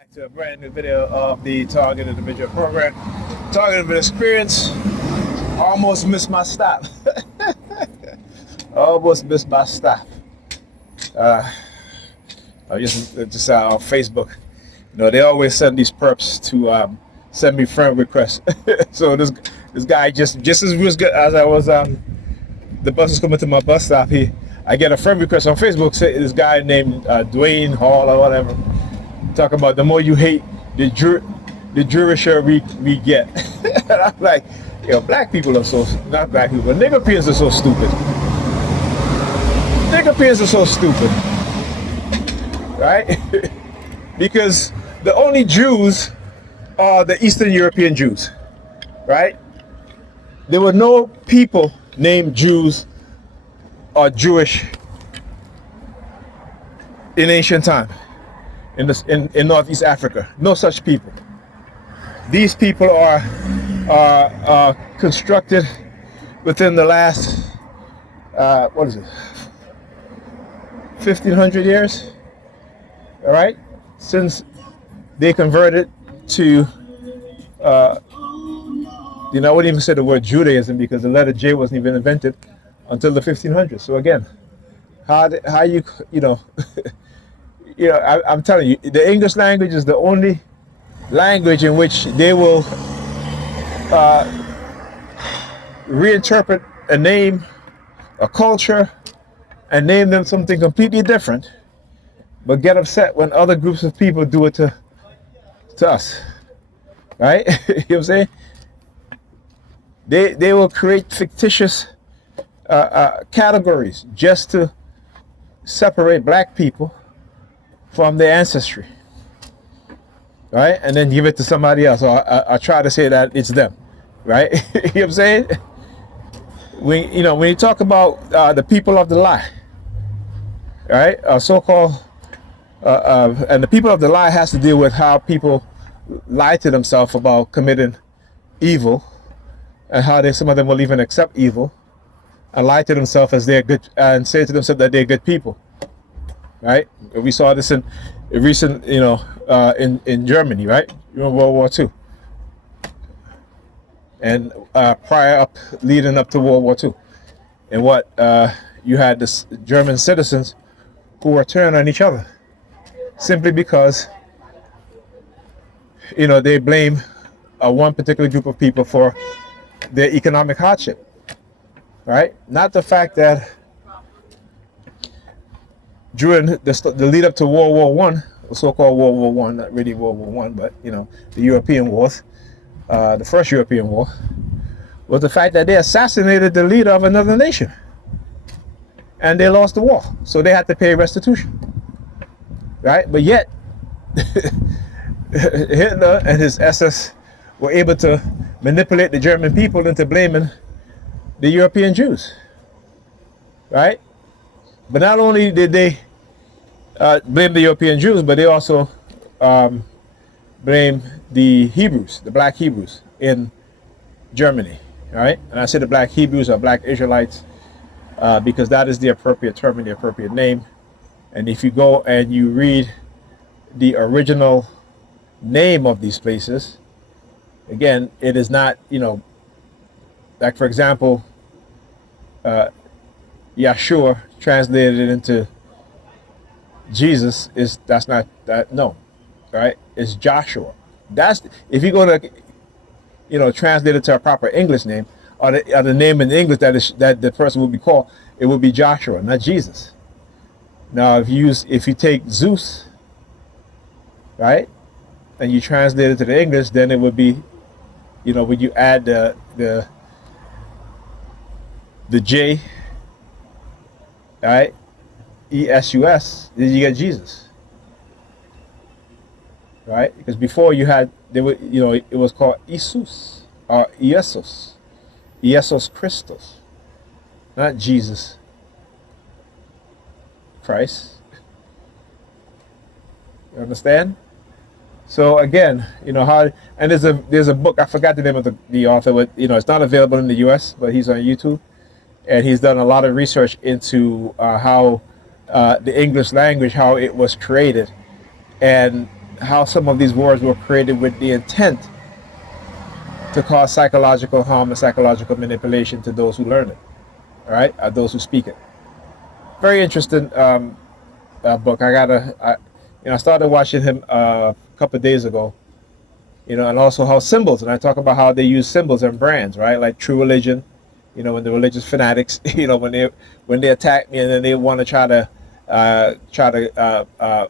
Back to a brand new video of the Target Individual Program. Target of Experience. Almost missed my stop. Almost missed my stop. I just on Facebook. You know, they always send these perps to send me friend requests. So this guy just as was good as I was the bus was coming to my bus stop. I get a friend request on Facebook. Say this guy named Dwayne Hall or whatever. Talk about the more you hate, the Jewisher we get. And I'm like, black people are so, not black people, but Negropeans are so stupid. Negropeans are so stupid, right? Because the only Jews are the Eastern European Jews, right? There were no people named Jews or Jewish in ancient time. In Northeast Africa, no such people. These people are constructed within the last 1,500 years. All right, since they converted to I wouldn't even say the word Judaism because the letter J wasn't even invented until the 1500s. So again, how I'm telling you, the English language is the only language in which they will reinterpret a name, a culture, and name them something completely different, but get upset when other groups of people do it to us, right? You know what I'm saying? They will create fictitious categories just to separate black people from their ancestry, right? And then give it to somebody else. Or I try to say that it's them, right? You know what I'm saying? When you talk about the people of the lie, right? So-called, and the people of the lie has to deal with how people lie to themselves about committing evil, and how some of them will even accept evil and lie to themselves as they're good and say to themselves that they're good people. Right, we saw this in recent, in Germany, right, during World War II, and leading up to World War II, and what you had this German citizens who were turned on each other simply because they blame one particular group of people for their economic hardship, right? Not the fact that during the lead up to World War One, so-called World War One, not really World War One, but the European wars, the first European war, was the fact that they assassinated the leader of another nation, and they lost the war, so they had to pay restitution, right? But yet, Hitler and his SS were able to manipulate the German people into blaming the European Jews, right? But not only did they blame the European Jews, but they also blame the Hebrews, the black Hebrews in Germany, right? And I say the black Hebrews or black Israelites because that is the appropriate term and the appropriate name. And if you go and you read the original name of these places, again, it is not, like for example, Yahshua translated into Jesus that's not that, no, right? It's Joshua. That's if you're going to translate it to a proper English name or the name in English that the person would be called, it would be Joshua, not Jesus. Now if you take Zeus, right, and you translate it to the English, then it would be, when you add the J, right, ESUS, then you get Jesus, right? Because before it was called Isus or Iesus Christos, not Jesus Christ. You understand? So again, how, and there's a book, I forgot the name of the author, but it's not available in the US, but he's on YouTube, and he's done a lot of research into how the English language, how it was created, and how some of these words were created with the intent to cause psychological harm and psychological manipulation to those who learn it, all right, those who speak it. Very interesting book. I started watching him a couple of days ago, and also how symbols, and I talk about how they use symbols and brands, right? Like True Religion, when the religious fanatics, when they attack me and then they want to try to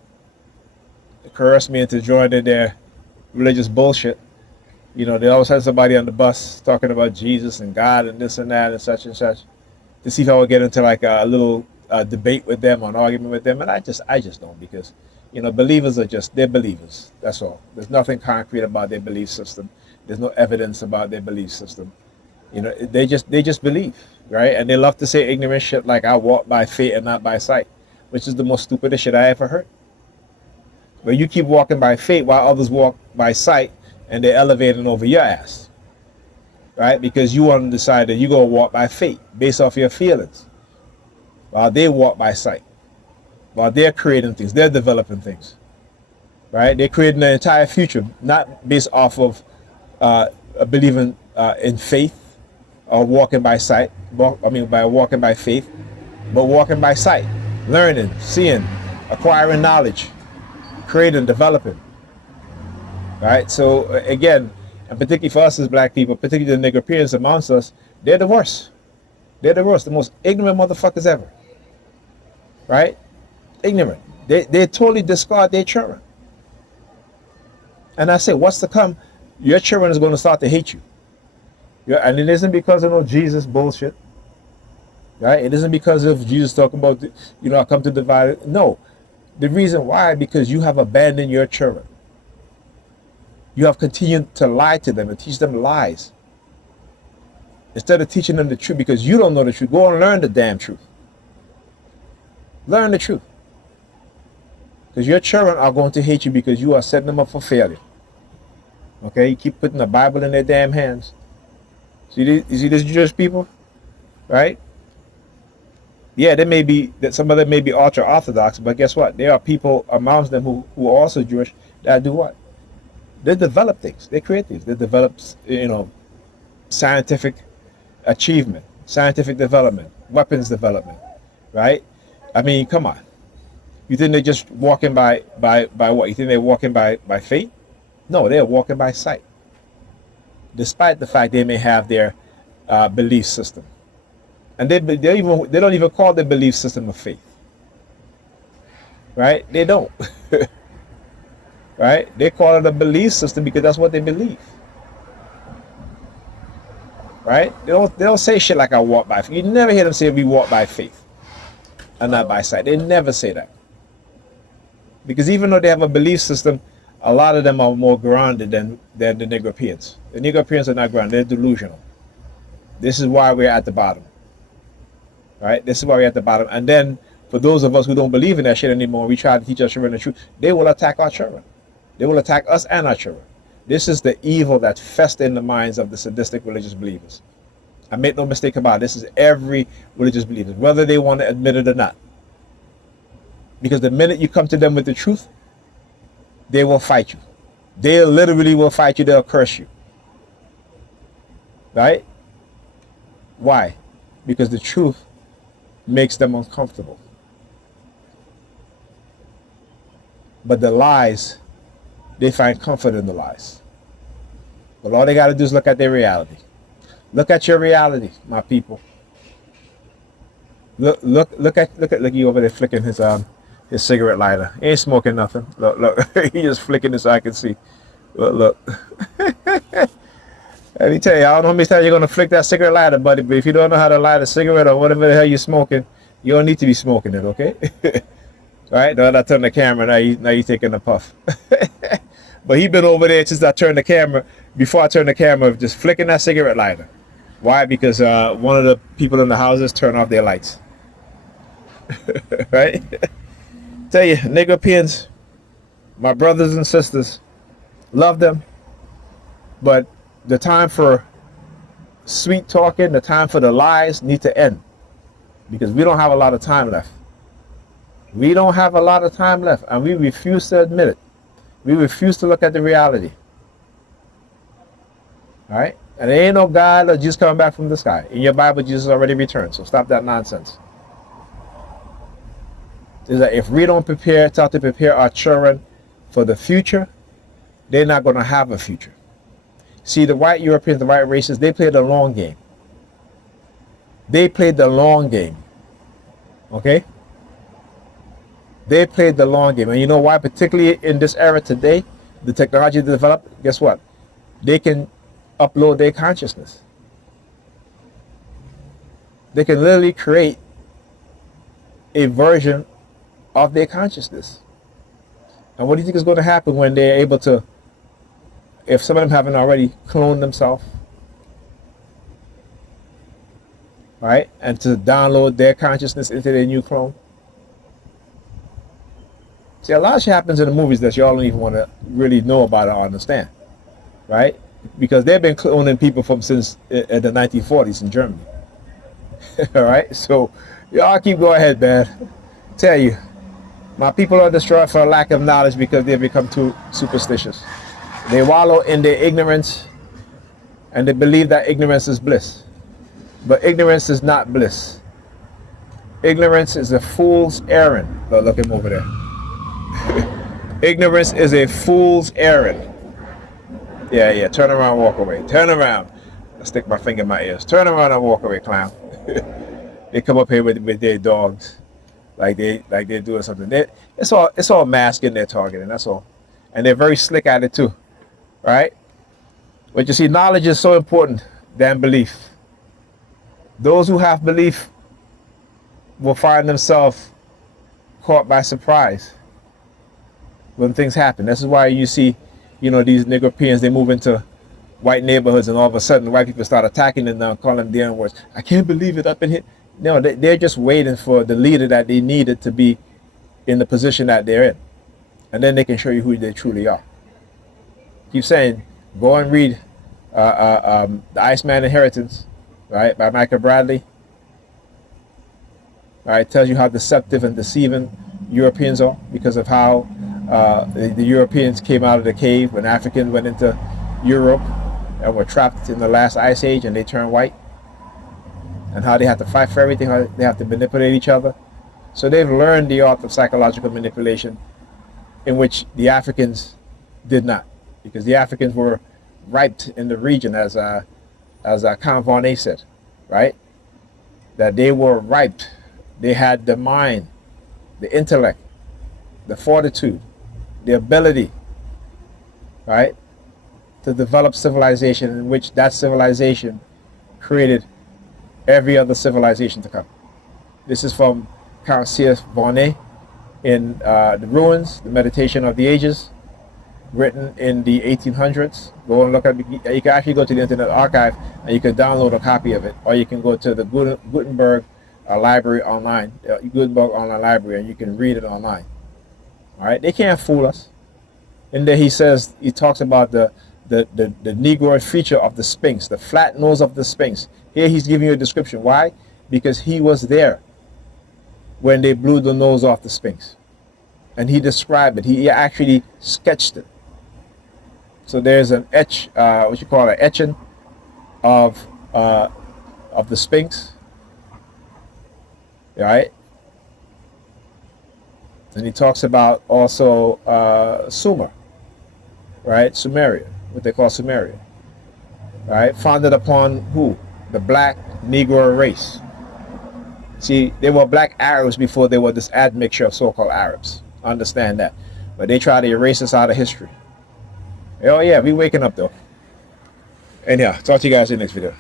coerce me into joining their religious bullshit. They always have somebody on the bus talking about Jesus and God and this and that and such, to see if I would get into like a little debate with them or an argument with them. And I just don't, because believers are they're believers. That's all. There's nothing concrete about their belief system. There's no evidence about their belief system. They just believe, right? And they love to say ignorant shit like I walk by faith and not by sight, which is the most stupidest shit I ever heard. But you keep walking by faith while others walk by sight, and they're elevating over your ass, right? Because you want to decide that you're going to walk by faith based off your feelings, while they walk by sight, while they're creating things, they're developing things, right? They're creating an entire future, not based off of believing in faith or walking by sight, by walking by faith, but walking by sight, learning, seeing, acquiring knowledge, creating, developing. Right? So again, and particularly for us as black people, particularly the Negropeans amongst us, they're the worst. They're the worst, the most ignorant motherfuckers ever. Right? Ignorant. They totally discard their children. And I say, what's to come? Your children is going to start to hate you. And it isn't because of no Jesus bullshit. Right? It isn't because of Jesus talking about, I come to divide. No. The reason why, because you have abandoned your children. You have continued to lie to them and teach them lies, instead of teaching them the truth, because you don't know the truth. Go and learn the damn truth. Learn the truth. Because your children are going to hate you because you are setting them up for failure. Okay? You keep putting the Bible in their damn hands. You see these Jewish people? Right? Yeah, some of them may be ultra orthodox, but guess what? There are people amongst them who are also Jewish that do what? They develop things. They create things. They develop, scientific achievement, scientific development, weapons development, right? I mean, come on. You think they're just walking by what? You think they're walking by faith? No, they're walking by sight. Despite the fact they may have their belief system, and they don't even call their belief system a faith, right? They don't. Right? They call it a belief system because that's what they believe. Right? They don't say shit like I walk by faith. You never hear them say we walk by faith and not by sight. They never say that. Because even though they have a belief system, a lot of them are more grounded than the Negropeans. The Negropeans are not grounded, they're delusional. This is why we're at the bottom. Right? This is why we're at the bottom. And then for those of us who don't believe in that shit anymore, we try to teach our children the truth, they will attack our children. They will attack us and our children. This is the evil that festers in the minds of the sadistic religious believers. I make no mistake about it. This is every religious believer, whether they want to admit it or not. Because the minute you come to them with the truth, they will fight you. They literally will fight you. They'll curse you. Right? Why? Because the truth makes them uncomfortable. But the lies, they find comfort in the lies. But all they got to do is look at their reality. Look at your reality, my people. Look you over there flicking his cigarette lighter. He ain't smoking nothing. Look. He just flicking it so I can see. Look. Let me tell you, I don't know how many times you're gonna flick that cigarette lighter, buddy. But if you don't know how to light a cigarette or whatever the hell you're smoking, you don't need to be smoking it, okay? All right, now I turn the camera, now you taking a puff. But he been over there since I turned the camera, before I turned the camera, just flicking that cigarette lighter. Why? Because one of the people in the houses turned off their lights. Right? Tell you, Negropeans, my brothers and sisters, love them, but the time for sweet talking, the time for the lies need to end, because we don't have a lot of time left. We don't have a lot of time left, and we refuse to admit it. We refuse to look at the reality. All right? And there ain't no God or Jesus coming back from the sky. In your Bible, Jesus already returned. So stop that nonsense. Is that if we don't start to prepare our children for the future, they're not going to have a future. See, the white Europeans, the white races, they play the long game. They played the long game. Okay? They played the long game. And you know why? Particularly in this era today, the technology developed, guess what? They can upload their consciousness. They can literally create a version of their consciousness. And what do you think is going to happen when they're able to, if some of them haven't already cloned themselves, right, and to download their consciousness into their new clone? See, a lot of shit happens in the movies that y'all don't even want to really know about or understand, right? Because they've been cloning people from since the 1940s in Germany. All right, so y'all keep going ahead, man. Tell you, my people are destroyed for a lack of knowledge because they've become too superstitious. They wallow in their ignorance, and they believe that ignorance is bliss. But ignorance is not bliss. Ignorance is a fool's errand. Oh, look at him over there. Ignorance is a fool's errand. Yeah, turn around, walk away. Turn around. I stick my finger in my ears. Turn around and walk away, clown. They come up here with their dogs, like they're doing something. It's all masking their targeting. That's all, and they're very slick at it too, right? But you see, knowledge is so important than belief. Those who have belief will find themselves caught by surprise when things happen. This is why you see, these Negropeans, they move into white neighborhoods and all of a sudden white people start attacking them now, calling them the N-words. I can't believe it, up in here. No, they're just waiting for the leader that they needed to be in the position that they're in. And then they can show you who they truly are. Keep saying, go and read The Iceman Inheritance, right, by Michael Bradley. All right, tells you how deceptive and deceiving Europeans are because of how the Europeans came out of the cave when Africans went into Europe and were trapped in the last ice age and they turned white, and how they have to fight for everything, how they have to manipulate each other. So they've learned the art of psychological manipulation, in which the Africans did not, because the Africans were ripe in the region, as Count Varney said, right? That they were ripe. They had the mind, the intellect, the fortitude, the ability, right, to develop civilization, in which that civilization created every other civilization to come. This is from Count C.S. Varney in The Ruins, The Meditation of the Ages, written in the 1800s. Go and look at it. You can actually go to the Internet Archive and you can download a copy of it, or you can go to the Gutenberg library online, Gutenberg online library, and you can read it online. All right, they can't fool us. And then he talks about the Negroid feature of the Sphinx, the flat nose of the Sphinx. Here he's giving you a description. Why? Because he was there when they blew the nose off the Sphinx, and he described it. He actually sketched it. So there's an etching of the Sphinx, right? And he talks about also Sumer, right? Sumeria, what they call Sumeria, right? Founded upon who? The black Negro race. See, they were black Arabs before they were this admixture of so-called Arabs. Understand that. But they try to erase us out of history. Oh yeah, we waking up though. Anyhow, talk to you guys in the next video.